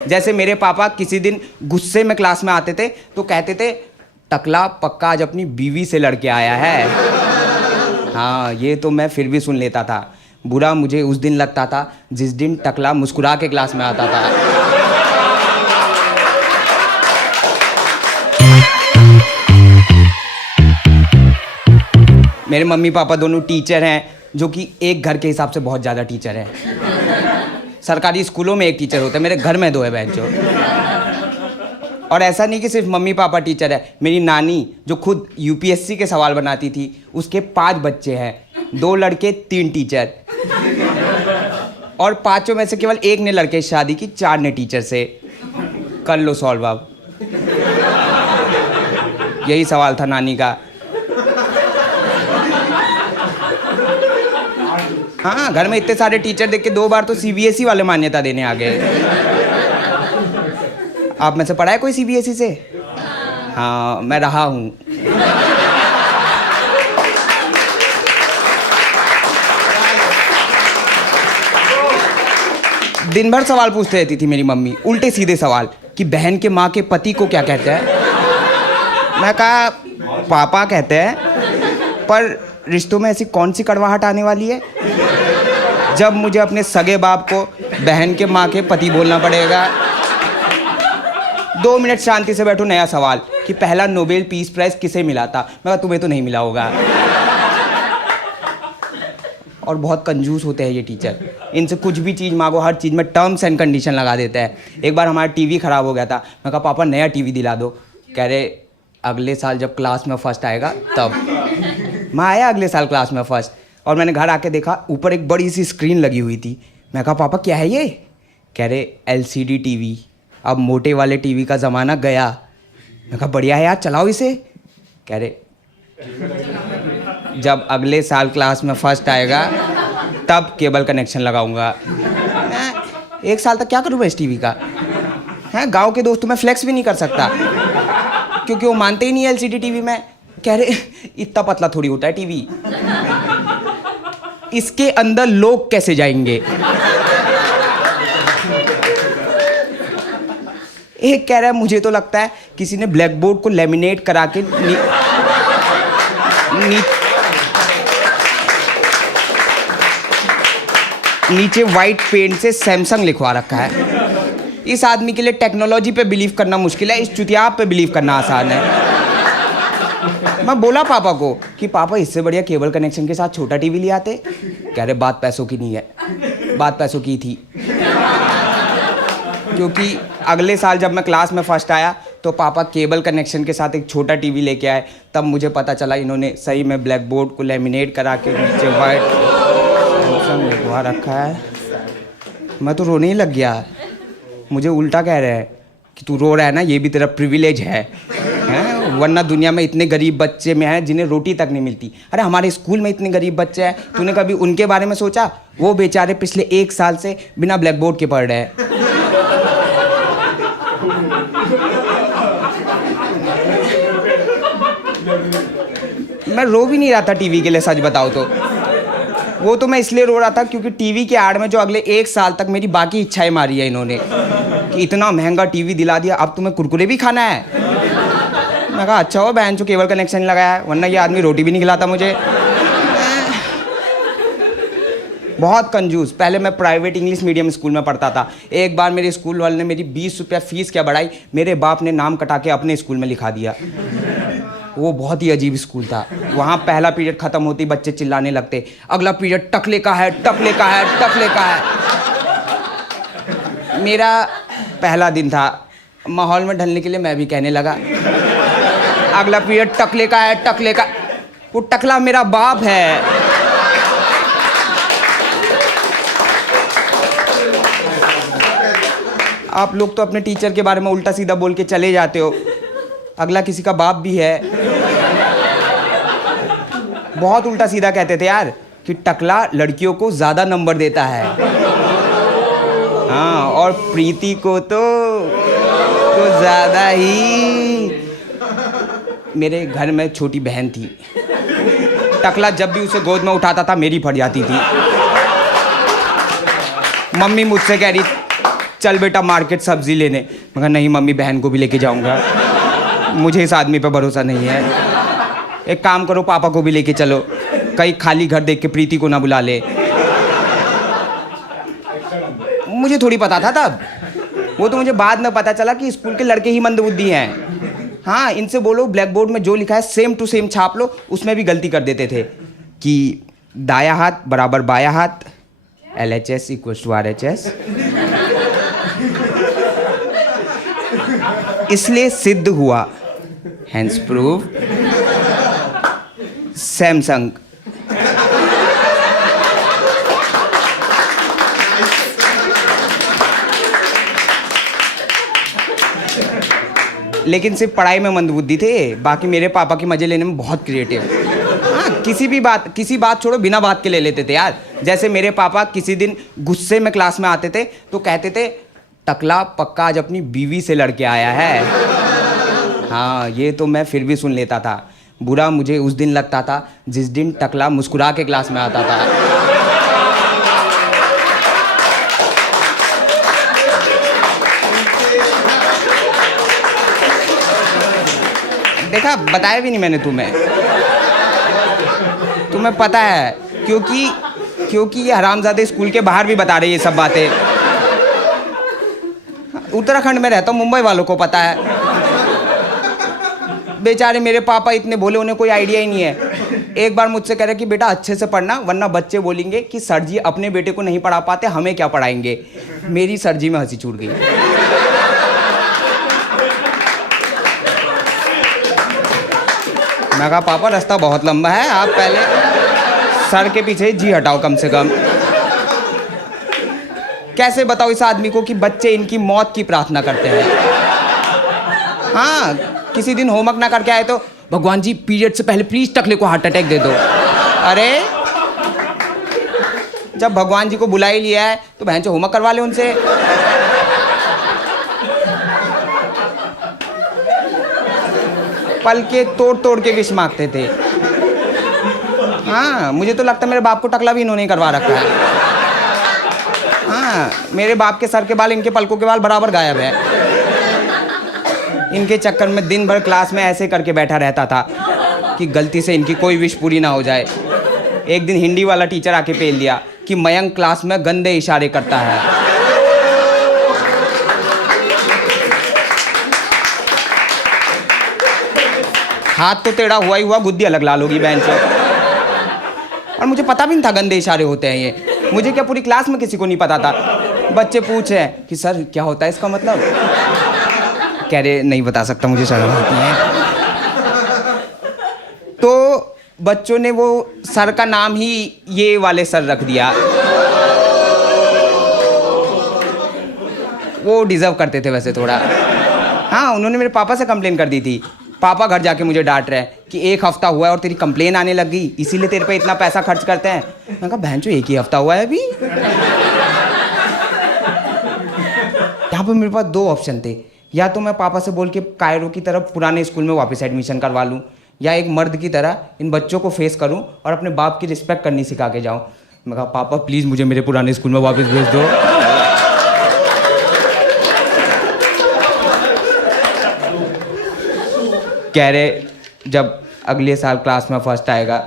जैसे मेरे पापा किसी दिन गुस्से में क्लास में आते थे तो कहते थे टकला पक्का आज अपनी बीवी से लड़के आया है। हाँ, ये तो मैं फिर भी सुन लेता था। बुरा मुझे उस दिन लगता था जिस दिन टकला मुस्कुरा के क्लास में आता था। मेरे मम्मी पापा दोनों टीचर हैं, जो कि एक घर के हिसाब से बहुत ज़्यादा टीचर हैं। सरकारी स्कूलों में एक टीचर होता है, मेरे घर में दो है बहनचोद। और ऐसा नहीं कि सिर्फ मम्मी पापा टीचर है, मेरी नानी जो खुद यूपीएससी के सवाल बनाती थी, उसके 5 बच्चे हैं, 2 लड़के 3 टीचर। और 5 में से केवल 1 ने लड़के से शादी की, 4 ने टीचर से। कर लो सॉल्व अब। यही सवाल था नानी का। हाँ, घर में इतने सारे टीचर देख के 2 बार तो सीबीएसई वाले मान्यता देने आ गए। आप में से पढ़ा है कोई सीबीएसई से? हाँ, मैं रहा हूँ। दिन भर सवाल पूछते रहती थी मेरी मम्मी, उल्टे सीधे सवाल कि बहन के माँ के पति को क्या कहते हैं। मैं कहा पापा कहते हैं, पर रिश्तों में ऐसी कौन सी कड़वाहट आने वाली है जब मुझे अपने सगे बाप को बहन के माँ के पति बोलना पड़ेगा। 2 मिनट शांति से बैठो, नया सवाल कि पहला नोबेल पीस प्राइज किसे मिला था। मैं कहा तुम्हें तो नहीं मिला होगा। और बहुत कंजूस होते हैं ये टीचर, इनसे कुछ भी चीज़ मांगो, हर चीज़ में टर्म्स एंड कंडीशन लगा देते हैं। एक बार हमारा टीवी ख़राब हो गया था, मैं कहा पापा नया टीवी दिला दो। कह रहे अगले साल जब क्लास में फर्स्ट आएगा तब। मैं आया अगले साल क्लास में फर्स्ट, और मैंने घर आके देखा ऊपर एक बड़ी सी स्क्रीन लगी हुई थी। मैं कहा पापा क्या है ये? कह रहे एलसीडी टीवी, अब मोटे वाले टीवी का ज़माना गया। मैं कहा बढ़िया है यार, चलाओ इसे। कह रहे जब अगले साल क्लास में फर्स्ट आएगा तब केबल कनेक्शन लगाऊंगा। 1 साल तक क्या करूँ मैं इस टीवी का? हैं, गांव के दोस्तों में फ्लेक्स भी नहीं कर सकता क्योंकि वो मानते ही नहीं है एलसीडी टीवी में। कह रहे इतना पतला थोड़ी होता है टीवी, इसके अंदर लोग कैसे जाएंगे। एक कह रहा है मुझे तो लगता है किसी ने ब्लैक बोर्ड को लेमिनेट करा के नीचे वाइट पेंट से सैमसंग लिखवा रखा है। इस आदमी के लिए टेक्नोलॉजी पे बिलीव करना मुश्किल है, इस चुतिया पे बिलीव करना आसान है। मैं बोला पापा को कि पापा इससे बढ़िया केबल कनेक्शन के साथ छोटा टीवी ले आते। कह रहे बात पैसों की नहीं है, बात पैसों की थी। क्योंकि अगले साल जब मैं क्लास में फर्स्ट आया तो पापा केबल कनेक्शन के साथ एक छोटा टीवी लेके आए, तब मुझे पता चला इन्होंने सही में ब्लैक बोर्ड को लेमिनेट करा के नीचे वाइट लिखवा रखा है। मैं तो रोने ही लग गया। मुझे उल्टा कह रहे हैं कि तू रो रहा है ना, ये भी तेरा प्रिविलेज है, वरना दुनिया में इतने गरीब बच्चे में हैं जिन्हें रोटी तक नहीं मिलती। अरे हमारे स्कूल में इतने गरीब बच्चे हैं, तूने कभी उनके बारे में सोचा? वो बेचारे पिछले 1 साल से बिना ब्लैक बोर्ड के पढ़ रहे हैं। मैं रो भी नहीं रहा था टीवी के लिए, सच बताओ तो। वो तो मैं इसलिए रो रहा था क्योंकि टीवी के आड़ में जो अगले 1 साल तक मेरी बाकी इच्छाएं मारी है इन्होंने कि इतना महंगा टीवी दिला दिया, अब तुम्हें कुरकुरे भी खाना है। मैं कहा अच्छा हो बहन जो केबल कनेक्शन लगाया है, वरना ये आदमी रोटी भी नहीं खिलाता मुझे। बहुत कंजूस। पहले मैं प्राइवेट इंग्लिश मीडियम स्कूल में पढ़ता था। एक बार मेरे स्कूल वाले ने मेरी 20 रुपया फीस क्या बढ़ाई, मेरे बाप ने नाम कटा के अपने स्कूल में लिखा दिया। वो बहुत ही अजीब स्कूल था। वहाँ पहला पीरियड ख़त्म होती बच्चे चिल्लाने लगते, अगला पीरियड टकले का है, टकले का है, टकले का है। मेरा पहला दिन था, माहौल में ढलने के लिए मैं भी कहने लगा अगला पीरियड टकले का है, टकले का। वो टकला मेरा बाप है। आप लोग तो अपने टीचर के बारे में उल्टा सीधा बोल के चले जाते हो, अगला किसी का बाप भी है। बहुत उल्टा सीधा कहते थे यार कि टकला लड़कियों को ज़्यादा नंबर देता है। हाँ, और प्रीति को तो ज़्यादा ही। मेरे घर में छोटी बहन थी, टकला जब भी उसे गोद में उठाता था मेरी फट जाती थी। मम्मी मुझसे कह रही चल बेटा मार्केट सब्जी लेने। मैं कहा नहीं मम्मी, बहन को भी लेके जाऊंगा, मुझे इस आदमी पे भरोसा नहीं है। एक काम करो, पापा को भी लेके चलो, कहीं खाली घर देख के प्रीति को ना बुला ले। मुझे थोड़ी पता था तब, वो तो मुझे बाद में पता चला कि स्कूल के लड़के ही मंदबुद्धि हैं। हाँ, इनसे बोलो ब्लैक बोर्ड में जो लिखा है सेम टू सेम छाप लो, उसमें भी गलती कर देते थे कि दाया हाथ बराबर बाया हाथ, LHS इक्वल्स टू RHS। इसलिए सिद्ध हुआ, हेंस प्रूव सैमसंग। लेकिन सिर्फ पढ़ाई में मंदबुद्धि थे, बाकी मेरे पापा के मजे लेने में बहुत क्रिएटिव। हाँ, किसी बात छोड़ो, बिना बात के ले लेते थे यार। जैसे मेरे पापा किसी दिन गुस्से में क्लास में आते थे तो कहते थे टकला पक्का आज अपनी बीवी से लड़के आया है। हाँ, ये तो मैं फिर भी सुन लेता था। बुरा मुझे उस दिन लगता था जिस दिन टकला मुस्कुरा के क्लास में आता था। देखा, बताया भी नहीं मैंने तुम्हें पता है, क्योंकि ये हरामजादे स्कूल के बाहर भी बता रहे ये सब बातें। उत्तराखंड में रहता हूँ, मुंबई वालों को पता है। बेचारे मेरे पापा इतने भोले, उन्हें कोई आइडिया ही नहीं है। एक बार मुझसे कह रहे कि बेटा अच्छे से पढ़ना, वरना बच्चे बोलेंगे कि सर जी अपने बेटे को नहीं पढ़ा पाते, हमें क्या पढ़ाएंगे। मेरी सर जी में हंसी छूट गई। मैं कहा पापा रास्ता बहुत लंबा है, आप पहले सर के पीछे जी हटाओ कम से कम। कैसे बताओ इस आदमी को कि बच्चे इनकी मौत की प्रार्थना करते हैं। हाँ, किसी दिन होमवर्क ना करके आए तो भगवान जी पीरियड से पहले प्लीज टकले को हार्ट अटैक दे दो। अरे जब भगवान जी को बुला ही लिया है तो बहन से होमवर्क करवा ले उनसे। पल के तोड़ के विष मांगते थे। हाँ, मुझे तो लगता है मेरे बाप को टकला भी इन्होंने करवा रखा है। हाँ, मेरे बाप के सर के बाल इनके पलकों के बाल बराबर गायब है। इनके चक्कर में दिन भर क्लास में ऐसे करके बैठा रहता था कि गलती से इनकी कोई विश पूरी ना हो जाए। एक दिन हिंदी वाला टीचर आके पेल दिया कि मयंक क्लास में गंदे इशारे करता है। हाथ तो टेढ़ा हुआ ही हुआ, बुद्धि अलग लाल होगी बहन से। और मुझे पता भी नहीं था गंदे इशारे होते हैं ये। मुझे क्या, पूरी क्लास में किसी को नहीं पता था। बच्चे पूछे कि सर क्या होता है इसका मतलब। कह रहे नहीं बता सकता, मुझे शर्म आती है। तो बच्चों ने वो सर का नाम ही ये वाले सर रख दिया। वो डिजर्व करते थे वैसे थोड़ा। हाँ, उन्होंने मेरे पापा से कंप्लेन कर दी थी। पापा घर जाके मुझे डांट रहे हैं कि 1 हफ्ता हुआ है और तेरी कंप्लेन आने लग गई, इसीलिए तेरे पे इतना पैसा खर्च करते हैं। मैंने कहा बहनचोद 1 ही हफ्ता हुआ है अभी। यहाँ पर मेरे पास 2 ऑप्शन थे, या तो मैं पापा से बोल के कायरो की तरफ पुराने स्कूल में वापस एडमिशन करवा लूँ, या एक मर्द की तरह इन बच्चों को फेस करूँ और अपने बाप की रिस्पेक्ट करनी सिखा के जाऊँ। मैं कहा पापा प्लीज़ मुझे मेरे पुराने स्कूल में वापस भेज दो। कह रहे जब अगले साल क्लास में फर्स्ट आएगा।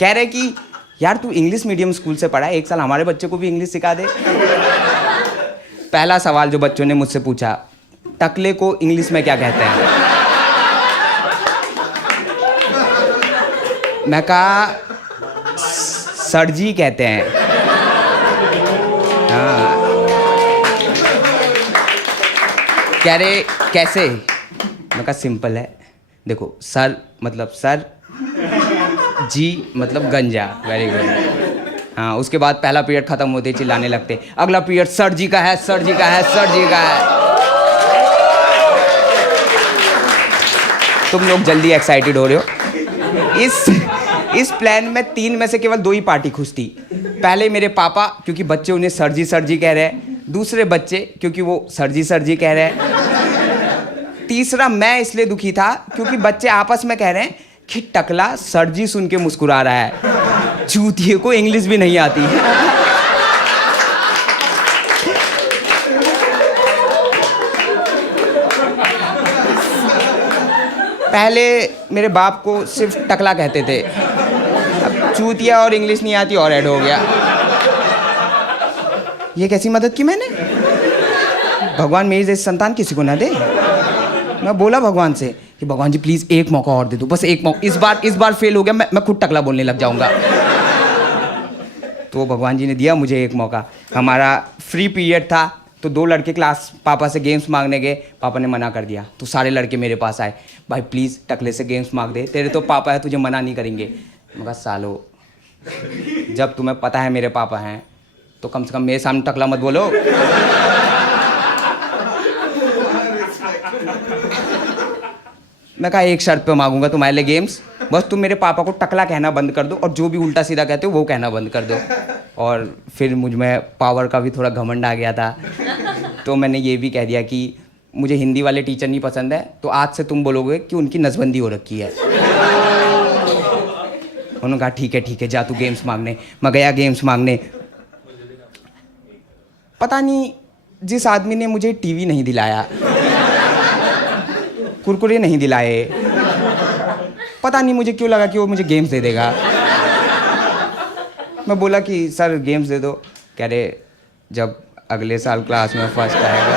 कह रहे कि यार तू इंग्लिश मीडियम स्कूल से पढ़ा है, 1 साल हमारे बच्चे को भी इंग्लिश सिखा दे। पहला सवाल जो बच्चों ने मुझसे पूछा, टकले को इंग्लिश में क्या कहते हैं। मैं कहा सर जी कहते हैं। हाँ, कह रहे कैसे। मैं कहा सिंपल है, देखो सर मतलब सर, जी मतलब गंजा। Very good. हाँ, उसके बाद पहला पीरियड खत्म होते चिल्लाने लगते, अगला पीरियड सर जी का है, सर जी का है, सर जी का है। तुम लोग जल्दी एक्साइटेड हो रहे हो। इस प्लान में 3 में से केवल 2 ही पार्टी खुश थी। पहले मेरे पापा, क्योंकि बच्चे उन्हें सर जी कह रहे हैं। दूसरे बच्चे क्योंकि वो सर जी कह रहे हैं। तीसरा मैं इसलिए दुखी था क्योंकि बच्चे आपस में कह रहे हैं कि टकला सर जी सुन के मुस्कुरा रहा है, चूतिए को इंग्लिश भी नहीं आती। पहले मेरे बाप को सिर्फ टकला कहते थे, अब चूतिया और इंग्लिश नहीं आती और ऐड हो गया। ये कैसी मदद की मैंने? भगवान मेरी जैसी संतान किसी को ना दे। मैं बोला भगवान से कि भगवान जी प्लीज़ एक मौका और दे दो, बस एक मौका। इस बार फेल हो गया, मैं खुद टकला बोलने लग जाऊंगा। तो भगवान जी ने दिया मुझे एक मौका। हमारा फ्री पीरियड था तो 2 लड़के क्लास पापा से गेम्स मांगने गए, पापा ने मना कर दिया। तो सारे लड़के मेरे पास आए, भाई प्लीज़ टकले से गेम्स मांग दे, तेरे तो पापा है, तुझे मना नहीं करेंगे। मैं कहा सालो, जब तुम्हें पता है मेरे पापा हैं तो कम से कम मेरे सामने टकला मत बोलो। मैं कहा एक शर्त पे मांगूंगा तुम्हारे लिए गेम्स, बस तुम मेरे पापा को टकला कहना बंद कर दो और जो भी उल्टा सीधा कहते हो वो कहना बंद कर दो। और फिर मुझ में पावर का भी थोड़ा घमंड आ गया था, तो मैंने ये भी कह दिया कि मुझे हिंदी वाले टीचर नहीं पसंद है, तो आज से तुम बोलोगे कि उनकी नसबंदी हो रखी है। उन्होंने कहा ठीक है जा तू गेम्स मांगने। मैं गया गेम्स मांगने। पता नहीं जिस आदमी ने मुझे टीवी नहीं दिलाया, कुरकुरे नहीं दिलाए, पता नहीं मुझे क्यों लगा कि वो मुझे गेम्स दे देगा। मैं बोला कि सर गेम्स दे दो। कह रहे जब अगले साल क्लास में फर्स्ट आएगा।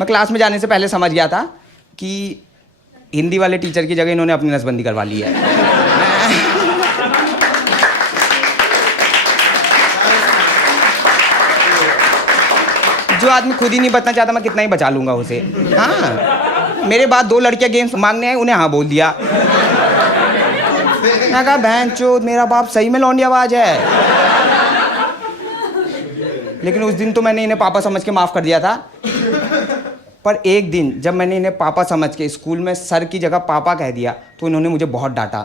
मैं क्लास में जाने से पहले समझ गया था कि हिंदी वाले टीचर की जगह इन्होंने अपनी नसबंदी करवा ली है। जो आदमी खुद ही नहीं बचना चाहता, मैं कितना ही बचा लूंगा उसे। हाँ, मेरे बाद 2 लड़कियां गेम्स मांगने आए, उन्हें हाँ बोल दिया। मैं कहा बहन चोद, मेरा बाप सही में लौंडी आवाज है। लेकिन उस दिन तो मैंने इन्हें पापा समझ के माफ कर दिया था। पर एक दिन जब मैंने इन्हें पापा समझ के स्कूल में सर की जगह पापा कह दिया तो इन्होंने मुझे बहुत डांटा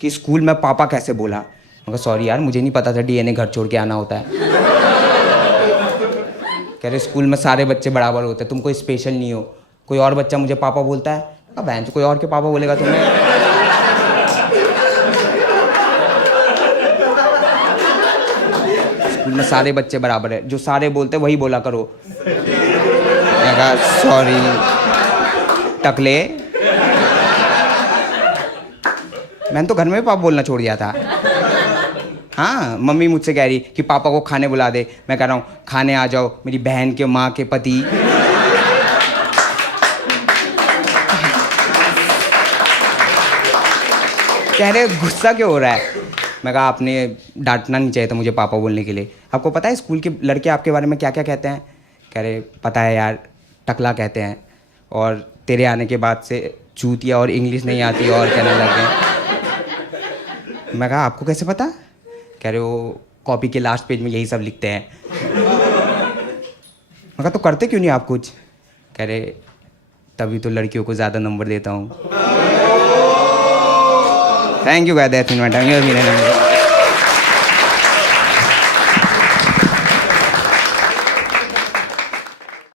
कि स्कूल में पापा कैसे बोला। मैं कहा सॉरी यार, मुझे नहीं पता था डीएनए घर छोड़ के आना होता है। कह रहे स्कूल में सारे बच्चे बराबर होते हैं, तुम कोई स्पेशल नहीं हो। कोई और बच्चा मुझे पापा बोलता है, अब बहन कोई और के पापा बोलेगा तुम्हें। स्कूल में सारे बच्चे बराबर है, जो सारे बोलते वही बोला करो। मैं कहा सॉरी टकले। मैंने तो घर में भी पापा बोलना छोड़ दिया था। हाँ, मम्मी मुझसे कह रही कि पापा को खाने बुला दे। मैं कह रहा हूँ खाने आ जाओ, मेरी बहन के माँ के पति। कह रहे गुस्सा क्यों हो रहा है? मैं कहा आपने डांटना नहीं चाहिए था मुझे पापा बोलने के लिए। आपको पता है स्कूल के लड़के आपके बारे में क्या क्या कहते हैं? कह रहे पता है यार, टकला कहते हैं, और तेरे आने के बाद से चूतिया और इंग्लिश नहीं आती और कहने लग गए। मैं कहा आपको कैसे पता? कह रहे वो कॉपी के लास्ट पेज में यही सब लिखते हैं। मैं कहा तो करते क्यों नहीं आप कुछ? कह रहे तभी तो लड़कियों को ज़्यादा नंबर देता हूँ। Thank you guys, that's it.